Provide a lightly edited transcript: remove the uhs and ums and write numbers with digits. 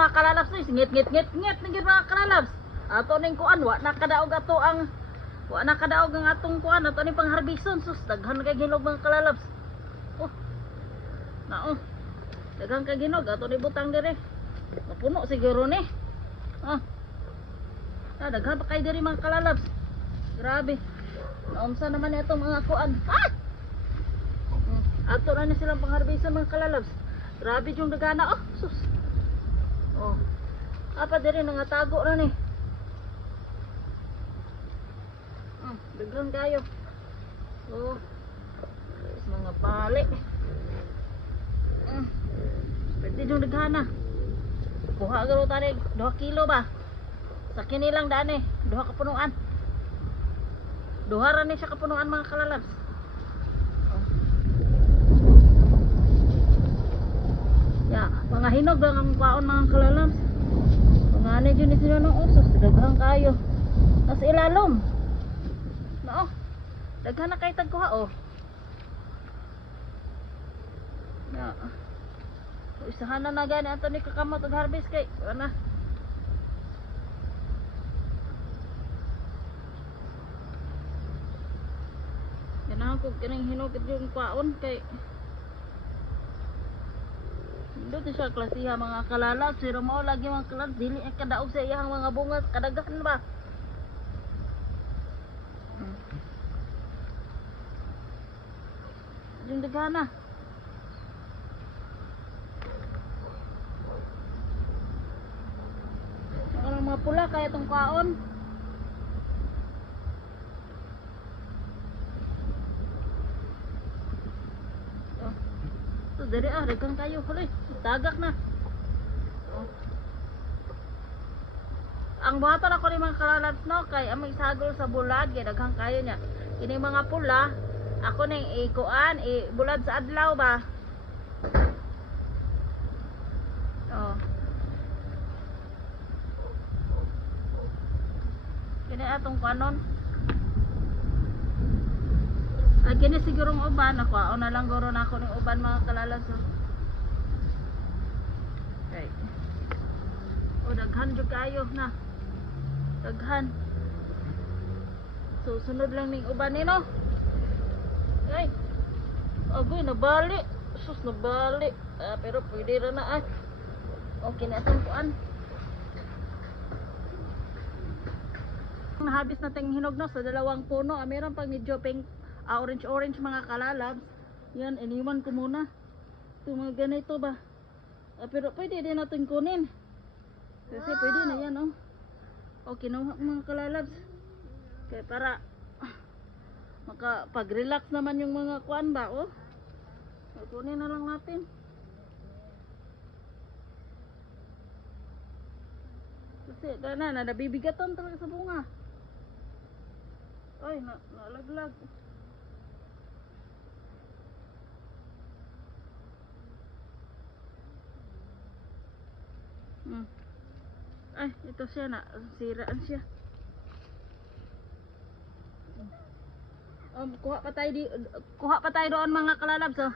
mga kalalabs ni ngit ngit mga kalalabs. Ato ning kuan wa nakadaog ato ang wa nakadaog ang atong kuan ato ning pangharbison sus daghan kay ginog mga kalalabs. Oh. Nao. Daghang kay ginog ato ni butang dire. Mapuno siguro ni. Ah. Daghan pa kay diri mga kalalabs. Grabe. Naunsa naman itong mga kuan. Ah! Ato na ni silang pangharbison mga kalalabs. Grabe yung dagana. Oh, sus. Oh. Apa diri nangatago na ni. Daghan kayo. Oh. Mga pali. Pwede yung dagana. Kuha garo tani 2 kilo ba? Sa kinilang daan 2 kapunuan. 2 ra ni siya kapunuan mga kalalabs. Ya, mga hinog lang ang kwaon mga kalalabs. Mga anay dyan sila ng usos. Daghang kayo. Nasa ilalom. No? Daghan na kayo tagkuha oh. Ya. Isahan na gani ato ni kakamot ag harvest kay. Ano? Yan ako kining hinog yung kwaon kay dito siya klasiha mga kalalabs, pero mao lagi mga kalalabs dili kadaog sa iyang mga bunga kadaghan ba. Yung dagana. Ang mga pula kaya tong kwaon. So diri daghang kayo huli. Tagak na. Oh. Ang buhaton ako ni mga kalalabs no kay amay sagol sa bulag daghang kayo niya. Kini mga pula ako ning ikuan bulad sa adlaw ba. Oh. Kini atong kanon. Ay kini sigurong uban ako na lang guro na ako ning uban mga kalalabs. Okay. O daghan jud kayo na. Daghan. So sunod lang ning uban ni no. Ay. Agoy nabali. Sus nabali. Pero pwede ra na Okay na atong kuan. Nahabis na tayong hinog no sa 2 puno. Meron pang medyo pink orange mga kalalabs. Yan iniwan ko muna. Ito mga ganito ba. Pero pwede din natin kunin. Kasi pwede na yan oh. Okay na mga kalalabs. Kaya para makapag-relax naman yung mga kuan ba oh. Kunin na lang natin. Kasi nabibigatan talaga sa bunga. Ay, nalaglag. Ay, ito siya na siraan siya. Kuha pa tayo doon mga kalalabs oh.